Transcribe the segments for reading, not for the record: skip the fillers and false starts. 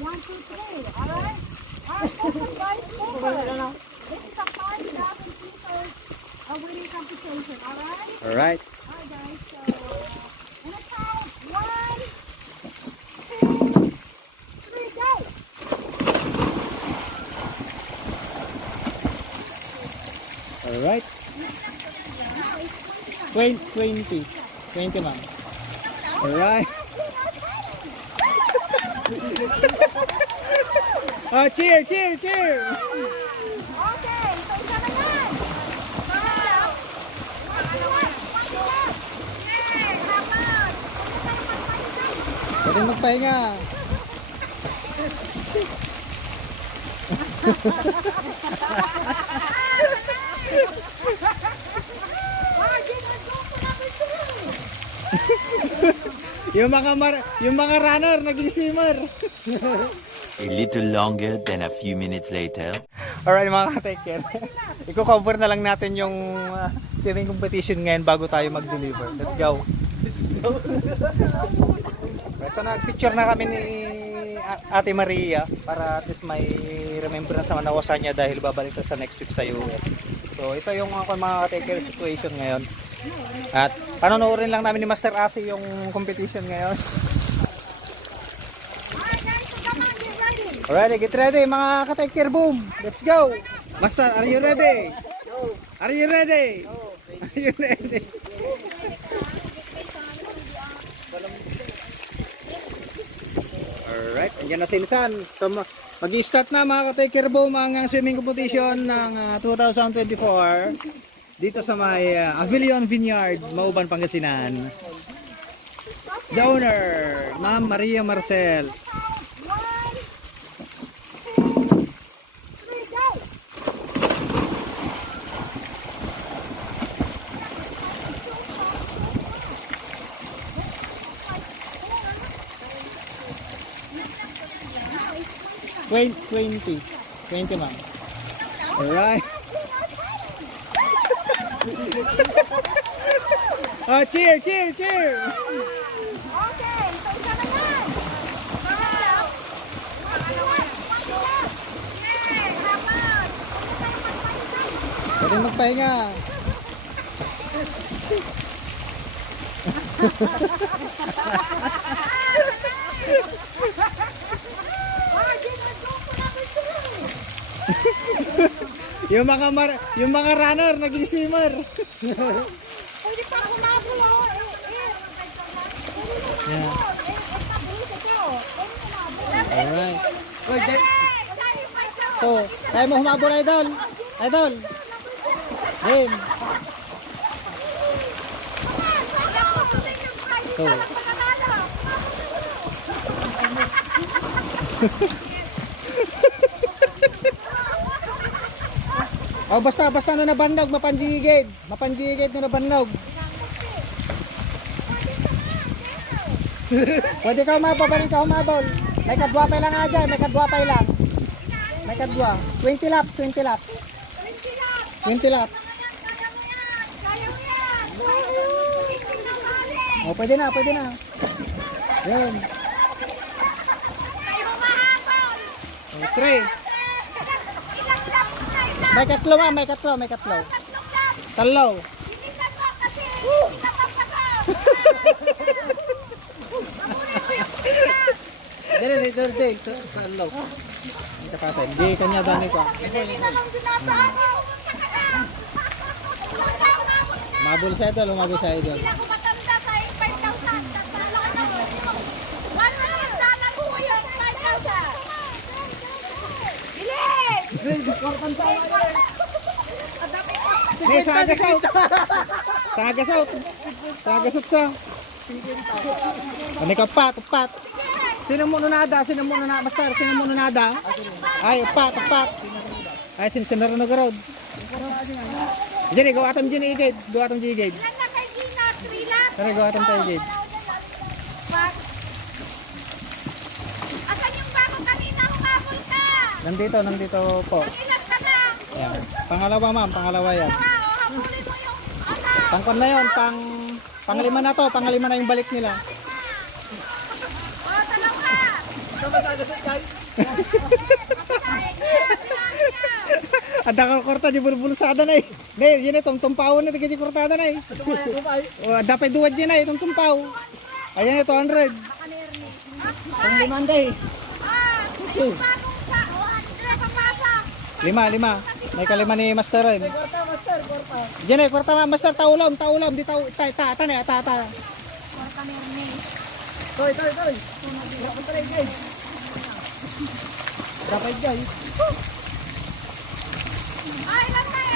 1, 2, 3. Alright? Alright, guys, forward. This is a 5,000 pieces winning competition, alright? Alright. Alright, guys, so in a count, 1, 2, 3, go! Alright. 20. 20 ma'am. Alright. Oh, cheer, cheer, cheer! Okay, so isa na yan. Pwede magpahinga. yung mga runner naging swimmer. A little longer than a few minutes later. Alright mga ka-taker, i-cover na lang natin yung swimming competition ngayon bago tayo mag-deliver. Let's go! Right, so nag-picture na kami ni Ate Maria para at least may remembrance naman ako sa niya dahil babalik sa next week sa US. So ito yung mga ka-taker situation ngayon. At panonoodin lang namin ni Master Asi yung competition ngayon. Alright, get ready mga ka-taker, boom! Let's go! Master, are you ready? Are you ready? Are you ready? Alright, andyan na si Insan. So mag-i-start na mga ka-taker, boom ang swimming competition ng 2024 dito sa may Avilion Vineyard, Mauban, Pangasinan. The owner, Ma'am Maria Marcel. 20 ma'am. Alright. Oh, cheer, cheer, cheer! Okay, so isa na yan. Pwede magpahinga. yung mga runner naging swimmer. Pwede pa humabol ako. Yeah. Alright. So, tayo mo humabol, idol. Idol. Game. So. Oh, basta na nabannog, mapanjigid na nabannog. Pwede ka humabol, pwede ka humabol. May kadwapay lang nga dyan, may kadwapay lang. May kadwa. 20 laps. 20 laps. Oh, pwede na. Yan. Okay. May katlo ma'am, may katlo. Talo. Dali, talo. Hindi kanya dami ka. Mabul sa idol, umabol sa idol. Nih, sagasot sa. Ano ka pat. Sino mo nada? Master, sino mo nada? Ay, pat. Ay, sinaro na garod. Jadi, gawa atam jigid. Tara, gawa atam tayo jigid. Asan yung bago kanina humabol ka? Nandito po. Ilan ka na? Ayan. Pangalawa ma'am, yan. Habulin mo yung Pangkon na yon, panglima na to, panglima na yung balik nila. tanaw ka. Ada ka korta di bulbulsada na eh. Ne, yun eh, tumpaw na tigil kortada na eh. O, dapat duwad yun na eh, tumpaw. Ayan eh, 200. Ang limanda eh. Lima. May kalima ni Master rin. Diyan eh, kwarta Master, taulom, di ta. Toy. Dapat guys. Ay, lantay.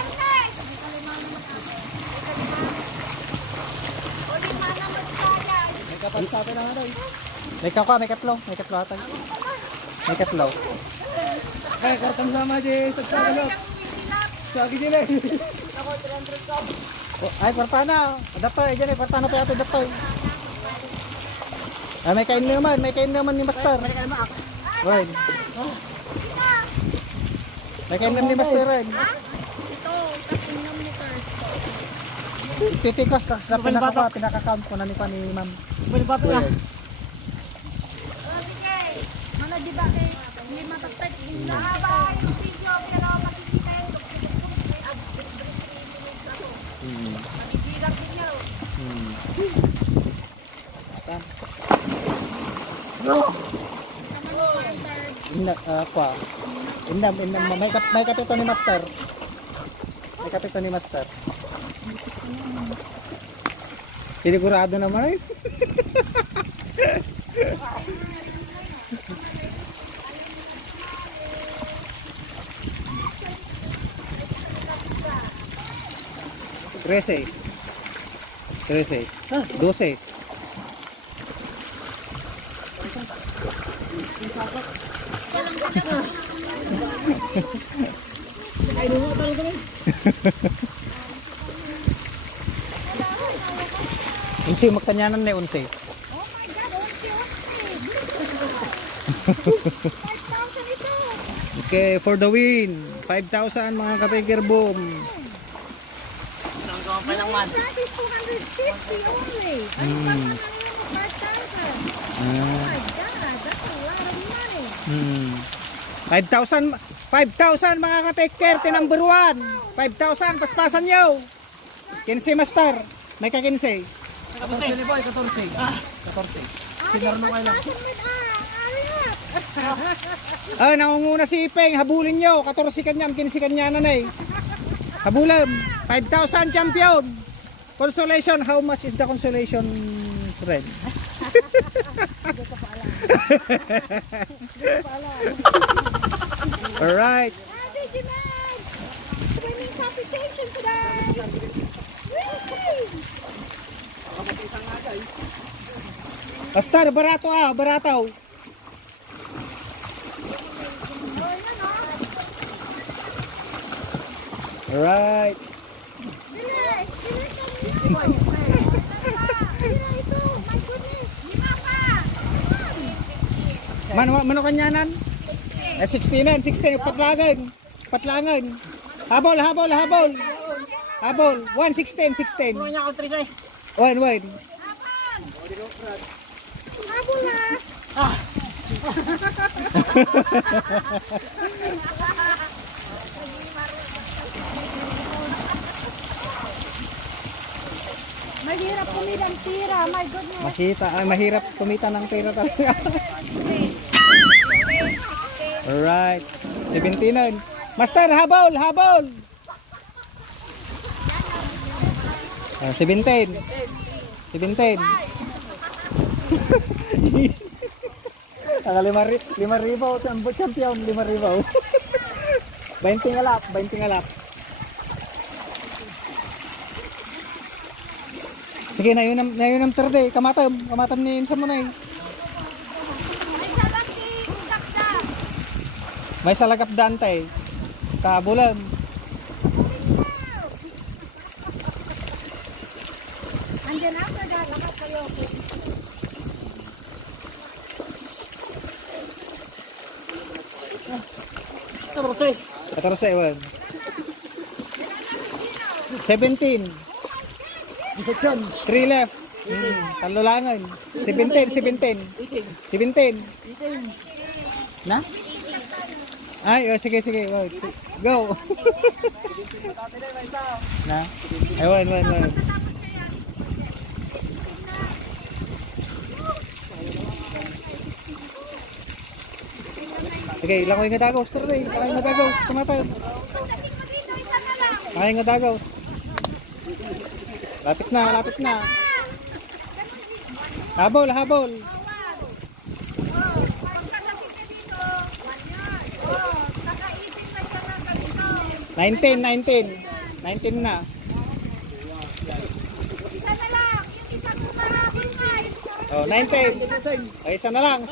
May kapat sa atin na nga eh. May katlo ata. May katlo. Kaya kartang sama di sagsagalap. Sagi din eh. Ay, kwarta na. Datoy, diyan eh, kwarta na pa yata datoy. Ay, may kain naman ni Master. Wait. May kain naman ni Master rin. Titikas sa pinaka-camp ko na ni Ma'am. Balik pa na. Mana di ba kay hindi matapet din na ba yung video pero makikita yung Indam, may kapito ni Master. Sinigurado naman eh. Trece. 12. Ay, lumo talaga kami. Unsi magkanyanan na unsi. oh my god, okay. 5,000 ito. Okay, for the win. 5,000 mga ka-Tiger Boom. Price is 250 only. Ano ba naman 5,000? Oh my god, that's a lot of money. 5,000 mga ka-Tiger, number 1. 5,000 paspasan nyo. 15 Master. May ka-15. 14 ni boy, 14. 14. Sinarno kayo lang. 5,000 with hurry up. Ah, nangunguna si Ipeng. Habulin nyo. 14 kanyam, 15 kanya na eh. Habulan. 5,000 champion. Consolation. How much is the consolation, friend? Alright. Happy Jimad! Swimming competition today! Woo! Master, barato barataw. Alright. Bilis! Bilis kami! Bira ito! My goodness! Lima pa! Mano kanyanan? 16 patlangan. Habol. 116. Ano niya ako, Trisay? Wine. Habol na! Mahirap kumita ang tira, my goodness. Mahirap kumita ng pera talaga. Alright. 17. Master, habol. 17. Ang 5,000 champion, 5,000. 20 alap. Sige, na yun ang terde. Kamatam ni Insa mo na eh. May salaki, takda. May salagap dante. Kabulan. Andyan ako, naglalakad kayo. 14. 14, Ewan. 17. 3 left. Talulangan. 17. 18. Na? Ay, oh, sige, sige. Oh, go. Na? Ay, one. Sige, ilang ko yung dagos. Tara rin, ilang yung dagos. Tumatay. Ay, nga dagos. Lapit na. Habol. 19 na. Oh, 19. Ay, isa na lang.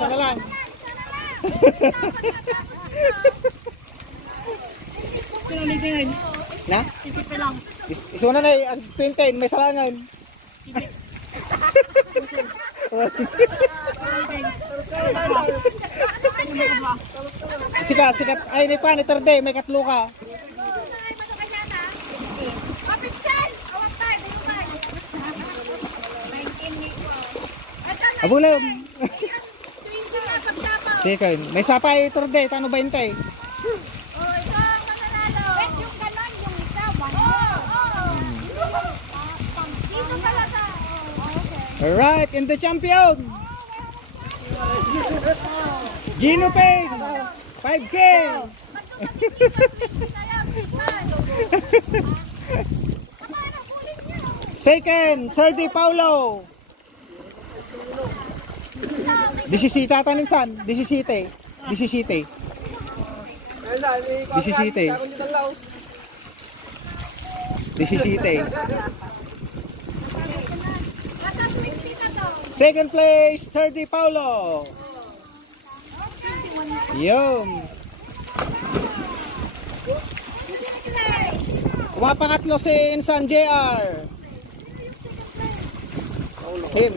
Na? Iso na ang 20, may salangan. Sikat. Ay, ni Terde, may katlo ka. Abulam. Sige, may sapay Terde, tano 20. Alright, and the champion! Gino Payne! 5K! Second, 30 Paulo! 17 tataninsan, 17. 17. Second place, 30 Paulo. Yun. Kumapangatlo si Insan JR. Him.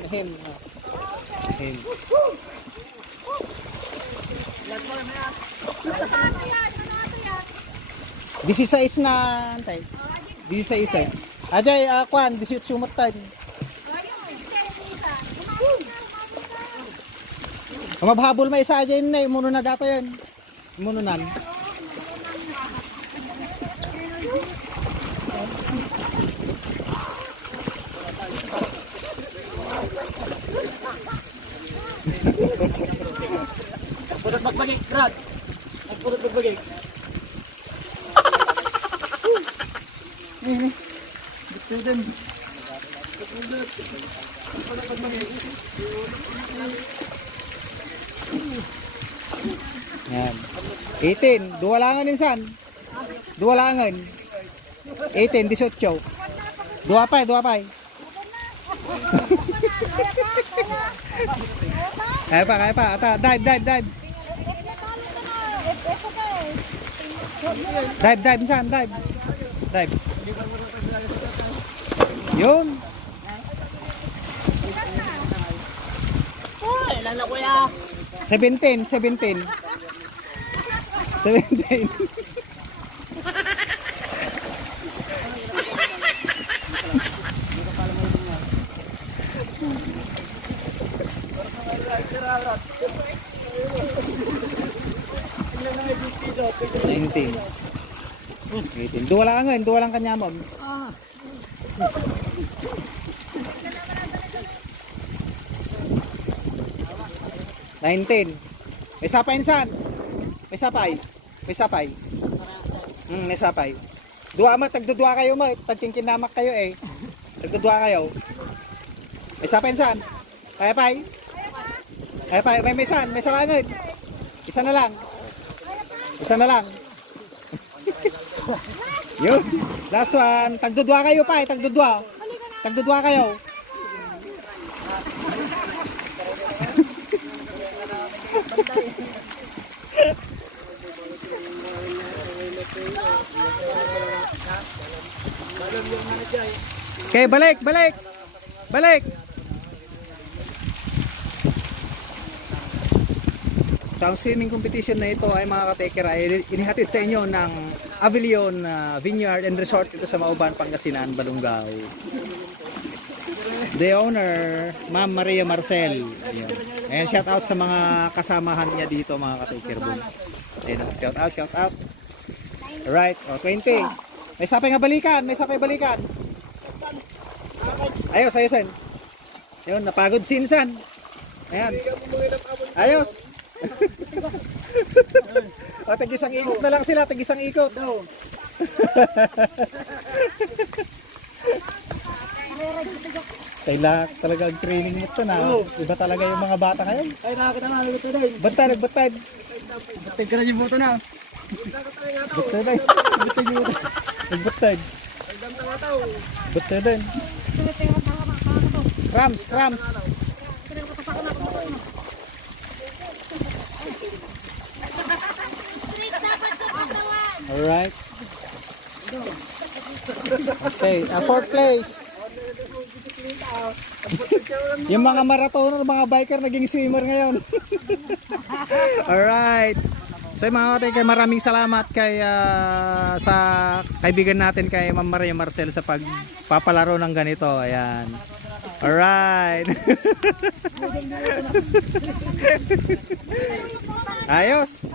16 na antay. 16 eh. Ajay, kwan, 18 sumatan. Mabhabol may isa ajay na, imuno na dato yan. Imununan. Pudot magbagay, grad. Pudot magbagay. Dito din. Yan. 18, duwalangan insan. Duwalangan. 18, 18. Duapay. Kaya pa. Ata, dive. Dive, insan, dive. Yun. Ilan na kuya? 17. 19. 18. Duwalang kanyamon. 19. May sapay insan. May sapay. May sapay. Tagdudua kayo mo. Tagkingkinamak kayo eh. Tagdudua kayo. May sapay insan. Kaya pay. May isan. May salangan. Isa na lang. Yun. Last one. Tagdudua kayo pa. Tagdudua kayo. Okay, balik. So, ang swimming competition na ito ay mga kateker ay inihatid sa inyo ng Avilion Vineyard and Resort ito sa Mauban, Pangasinan, Balungao. The owner, Ma'am Maria Marcel. Ayan. Ayan, shout out sa mga kasamahan niya dito mga ka-taker boom. Ayan, shout out, shout out. Alright, 20. May sapay nga balikan, may sapay balikan. Ayos, ayosin. Yun, napagod si Insan. Ayan. Ayos. O, tag-isang ikot na lang sila, tag-isang ikot. Kailangan talaga ang training mo ito na. Iba talaga yung mga bata ngayon. Ay, nakakita na, nagusto din. Bantay, nagbantay. Tig ka na yung buto na. Bantay. Nagbantay. Bantay din. Crumbs, crumbs. Alright. Okay, fourth place. Yung mga marathoner, mga biker naging swimmer ngayon. Alright. So mga ka-taker, maraming salamat kay sa kaibigan natin kay Ma'am Maria Marcel sa pagpapalaro ng ganito. Ayan. Alright. Ayos.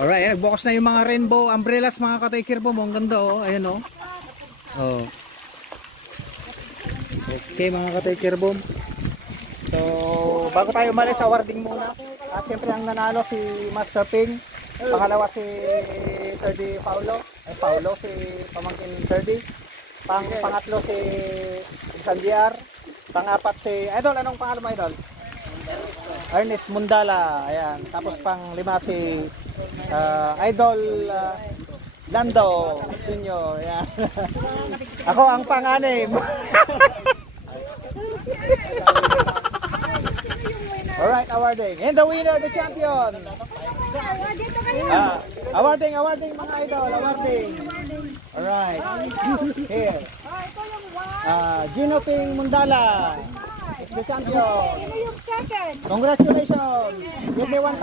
Alright, ayan, nagbukas na yung mga rainbow umbrellas mga ka-taker boom. Ang ganda oh, ayan oh. Oh. Okay mga ka-taker boom. So, bago tayo umalis, awarding muna. At syempre ang nanalo si Master Ping. Pangalawa si 30 Paulo. Ay Paulo, si pamangkin 30. Pangatlo si Sandiar. Pang-apat si Idol, anong pangalan mo Idol? Ernest Mundala. Ayan. Tapos pang-lima si Idol Lando Junior. Ayan. Ako ang pang-anim. Alright, awarding. And the winner, the champion. Awarding mga idol, awarding. Alright. Here. Gino Ping Mundala. The champion. Sino yung second? Congratulations. Give me 1,000.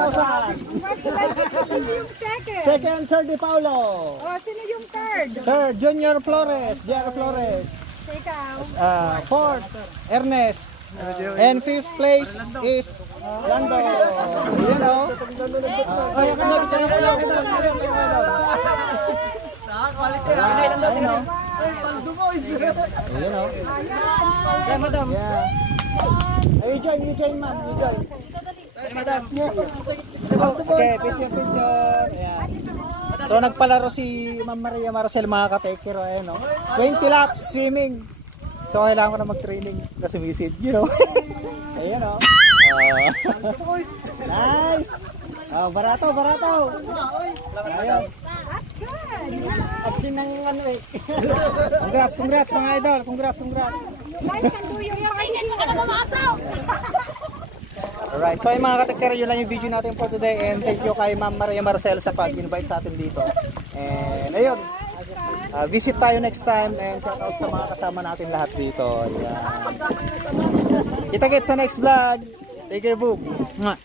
Congratulations. Sino yung second? Second, Sir Di Paulo. Oh, sino yung third? Third, Junior Flores. Junior Flores. Ikaw. Fourth, Ernest. And fifth place is Lando. You know? You know? Kaya madam. Yeah. You join man. You join. Madam. Okay, picture. Ayan. So nagpalaro si Ma'am Maria Marcel mga ka-taker. Ayan o. 20 laps swimming. So kailangan ko na mag-training kasi visit, you know. Ayan o. Nice. Barato. Ayan. Absin ng ano eh. Congrats mga idol. Congrats. Guys, can do yung pakinggan mo ka na mamasaw. Alright, so yung mga ka-taker, yun lang yung video natin for today. And thank you kay Ma'am Maria Marcel sa pag-invite sa atin dito. And ayun, visit tayo next time. And shout out sa mga kasama natin lahat dito. Ayan. Kita-kits sa next vlog. Take care, boom. Mwah.